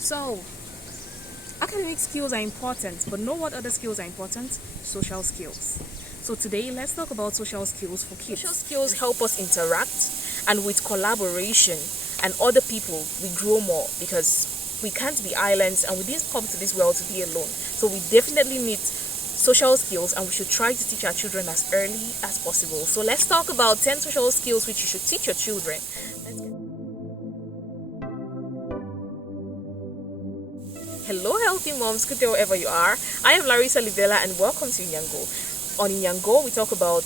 So, academic skills are important, but know what other skills are important? Social skills. So today, let's talk about social skills for kids. Social skills help us interact, and with collaboration and other people, we grow more because we can't be islands and we didn't come to this world to be alone. So we definitely need social skills, and we should try to teach our children as early as possible. So let's talk about 10 social skills which you should teach your children. Hello healthy moms, good day wherever you are. I am Larissa Livella and welcome to Inyango. On Inyango, we talk about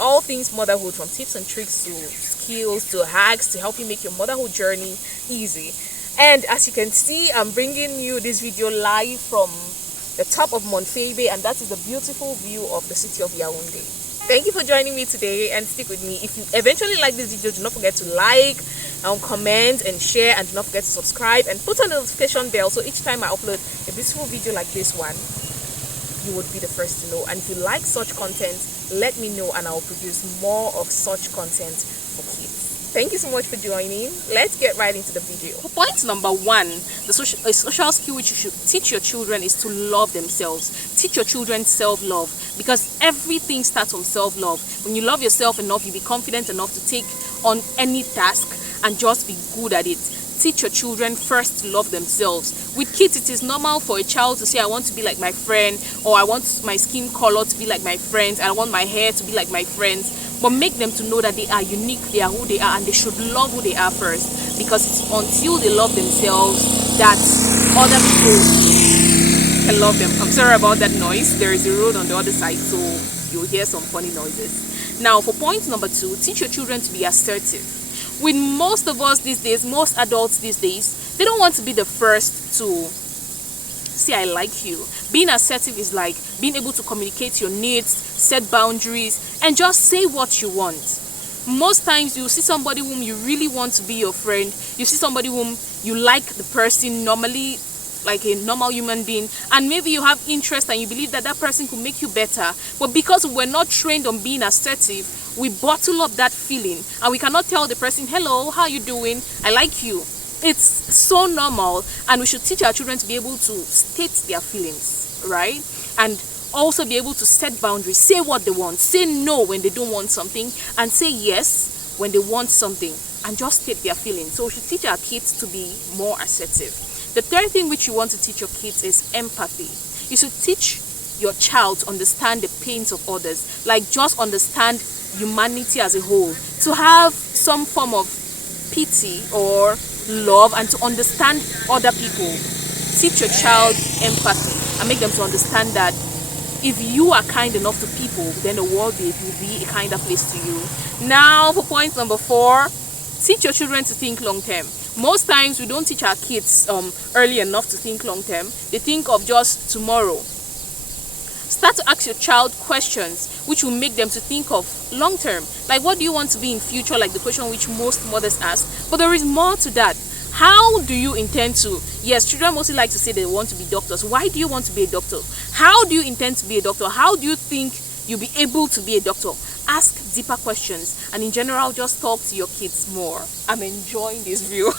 all things motherhood, from tips and tricks to skills to hacks to help you make your motherhood journey easy. And as you can see, I'm bringing you this video live from the top of Mount Febe, and that is the beautiful view of the city of Yaoundé. Thank you for joining me today, and stick with me. If you eventually like this video, do not forget to like, comment and share, and do not forget to subscribe and put on the notification bell so each time I upload a beautiful video like this one, you would be the first to know. And if you like such content, let me know and I'll produce more of such content for kids. Thank you so much for joining. Let's get right into the video. Point number one, a social skill which you should teach your children is to love themselves. Teach your children self-love, because everything starts from self-love. When you love yourself enough, you be confident enough to take on any task and just be good at it. Teach your children first to love themselves. With kids, it is normal for a child to say, I want to be like my friend, or I want my skin color to be like my friends, I want my hair to be like my friends. But make them to know that they are unique, they are who they are, and they should love who they are first. Because it's until they love themselves that other people can love them. I'm sorry about that noise. There is a road on the other side, so you'll hear some funny noises. Now, for point number two, teach your children to be assertive. With most of us these days, most adults these days, they don't want to be the first to say I like you. Being assertive is like being able to communicate your needs, set boundaries, and just say what you want. Most times you see somebody whom you really want to be your friend, you see somebody whom you like the person normally, like a normal human being, and maybe you have interest and you believe that that person could make you better, but because we're not trained on being assertive, we bottle up that feeling and we cannot tell the person, hello, how you doing, I like you. It's so normal, and we should teach our children to be able to state their feelings, right? And also be able to set boundaries, say what they want, say no when they don't want something, and say yes when they want something, and just state their feelings. So we should teach our kids to be more assertive. The third thing which you want to teach your kids is empathy. You should teach your child to understand the pains of others, like just understand humanity as a whole, to have some form of pity or love and to understand other people. Teach your child empathy and make them to understand that if you are kind enough to people, then the world will be a kinder place to you. Now for point number four, teach your children to think long term. Most times we don't teach our kids early enough to think long term. They think of just tomorrow. Start to ask your child questions which will make them to think of long term. Like, what do you want to be in future? Like the question which most mothers ask. But there is more to that. How do you intend to? Yes, children mostly like to say they want to be doctors. Why do you want to be a doctor? How do you intend to be a doctor? How do you think you'll be able to be a doctor? Ask deeper questions, and in general, just talk to your kids more. I'm enjoying this view.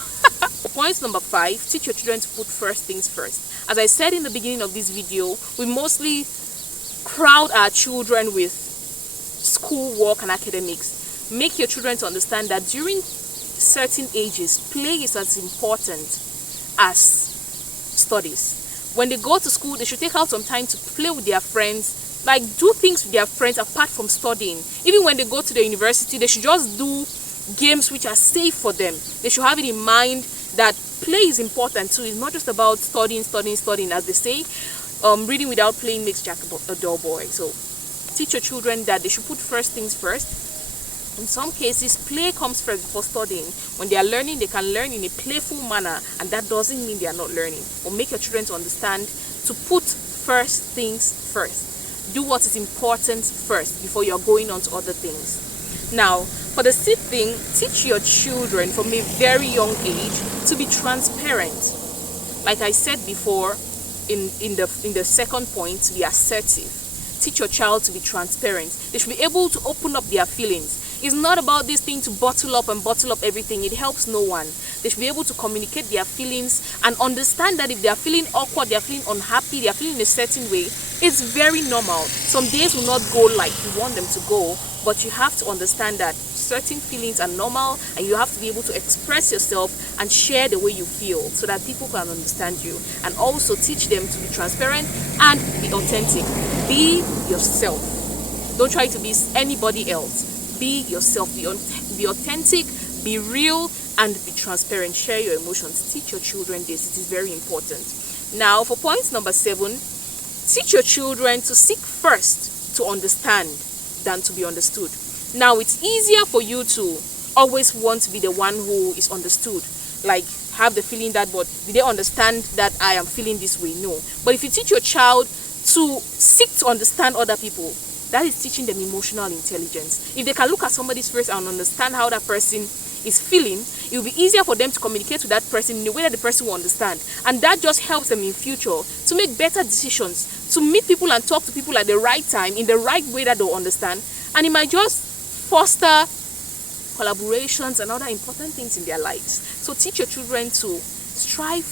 Point number five, teach your children to put first things first. As I said in the beginning of this video, we mostly crowd our children with school work and academics. Make your children to understand that during certain ages, play is as important as studies. When they go to school, they should take out some time to play with their friends, like do things with their friends apart from studying. Even when they go to the university, they should just do games which are safe for them. They should have it in mind that play is important too. It's not just about studying, as they say. Reading without playing makes Jack a dull boy. So teach your children that they should put first things first. In some cases, play comes first before studying. When they are learning, they can learn in a playful manner, and that doesn't mean they are not learning. But make your children to understand to put first things first. Do what is important first before you're going on to other things. Now, for the sixth thing, teach your children from a very young age to be transparent. Like I said before, in the second point, to be assertive. Teach your child to be transparent. They should be able to open up their feelings. It's not about this thing to bottle up everything. It helps no one. They should be able to communicate their feelings and understand that if they are feeling awkward, they are feeling unhappy, they are feeling a certain way, it's very normal. Some days will not go like you want them to go, but you have to understand that certain feelings are normal, and you have to be able to express yourself and share the way you feel so that people can understand you, and also teach them to be transparent and be authentic. Be yourself. Don't try to be anybody else. Be yourself. Be authentic, be real, and be transparent. Share your emotions. Teach your children this. It is very important. Now, for point number 7, teach your children to seek first to understand than to be understood. Now, it's easier for you to always want to be the one who is understood, like have the feeling that, but do they understand that I am feeling this way? No. But if you teach your child to seek to understand other people, that is teaching them emotional intelligence. If they can look at somebody's face and understand how that person is feeling, it will be easier for them to communicate with that person in a way that the person will understand. And that just helps them in future to make better decisions, to meet people and talk to people at the right time, in the right way that they'll understand. And it might just foster collaborations and other important things in their lives. So teach your children to strive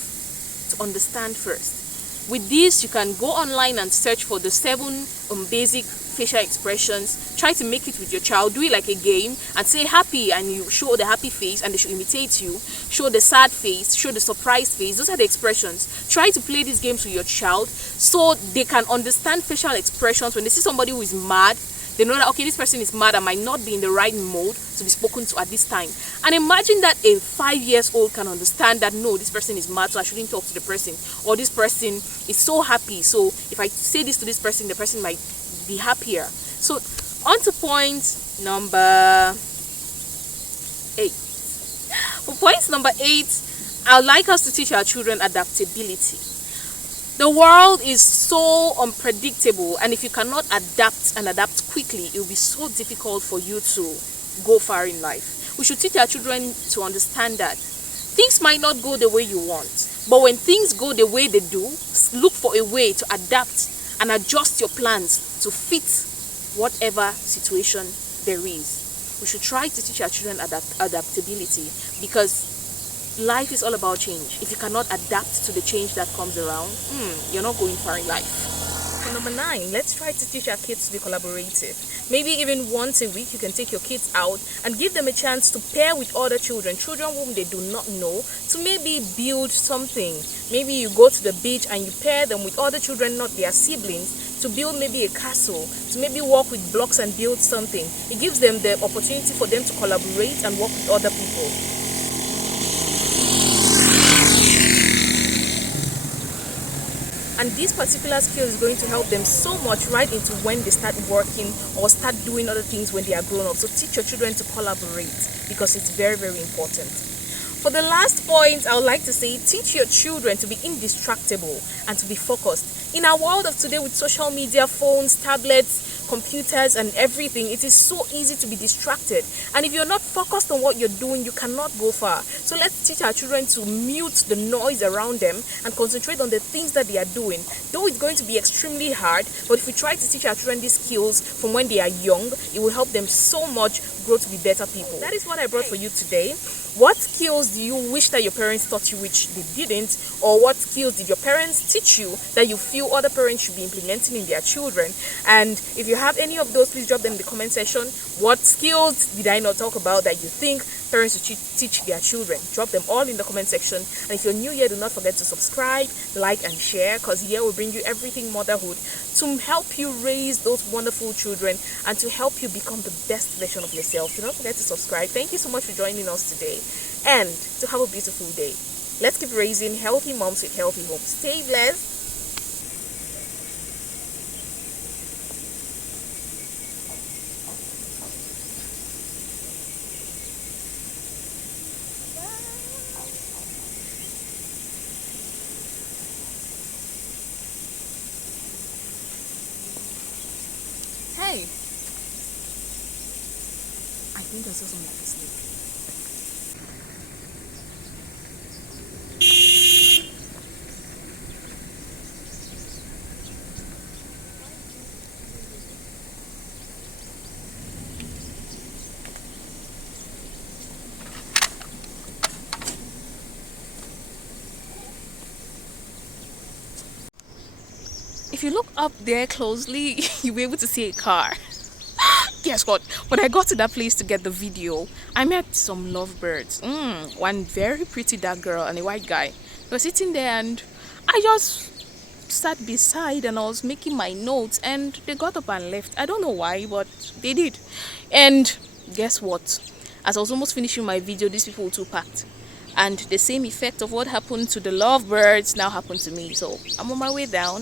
to understand first. With this, you can go online and search for the 7 basic facial expressions. Try to make it with your child. Do it like a game and say happy, and you show the happy face and they should imitate you. Show the sad face, show the surprised face. Those are the expressions. Try to play these games with your child so they can understand facial expressions. When they see somebody who is mad, they know that, okay, this person is mad, I might not be in the right mode to be spoken to at this time. And imagine that a 5-year-old can understand that, no, this person is mad, so I shouldn't talk to the person. Or this person is so happy, so if I say this to this person, the person might be happier. So on to point number 8. For point number 8, I would like us to teach our children adaptability. The world is so unpredictable, and if you cannot adapt quickly, it will be so difficult for you to go far in life. We should teach our children to understand that things might not go the way you want, but when things go the way they do, look for a way to adapt and adjust your plans to fit whatever situation there is. We should try to teach our children adaptability, because life is all about change. If you cannot adapt to the change that comes around, you're not going far in life. For number 9, let's try to teach our kids to be collaborative. Maybe even once a week, you can take your kids out and give them a chance to pair with other children whom they do not know, to maybe build something. Maybe you go to the beach and you pair them with other children, not their siblings, to build maybe a castle, to maybe work with blocks and build something. It gives them the opportunity for them to collaborate and work with other people. And this particular skill is going to help them so much right into when they start working or start doing other things when they are grown up. So teach your children to collaborate, because it's very, very important. For the last point, I would like to say, teach your children to be indestructible and to be focused. In our world of today, with social media, phones, tablets, computers and everything, it is so easy to be distracted, and if you're not focused on what you're doing, you cannot go far. So let's teach our children to mute the noise around them and concentrate on the things that they are doing. Though it's going to be extremely hard, but if we try to teach our children these skills from when they are young, it will help them so much grow to be better people. That is what I brought for you today. What skills do you wish that your parents taught you which they didn't? Or what skills did your parents teach you that you feel other parents should be implementing in their children? And if you have any of those, please drop them in the comment section. What skills did I not talk about that you think parents should teach their children? Drop them all in the comment section. And if you're new here, do not forget to subscribe, like and share, because here we'll bring you everything motherhood to help you raise those wonderful children and to help you become the best version of yourself. Do not forget to subscribe. Thank you so much for joining us today, and to have a beautiful day. Let's keep raising healthy moms with healthy homes. Stay blessed. Hey, I think I saw something like a snake. if you look up there closely, you'll be able to see a car. Guess what? When I got to that place to get the video, I met some lovebirds. One very pretty dark girl and a white guy. They were sitting there and I just sat beside and I was making my notes and they got up and left. I don't know why, but they did. And guess what? As I was almost finishing my video, these people too packed. And the same effect of what happened to the lovebirds now happened to me. So I'm on my way down.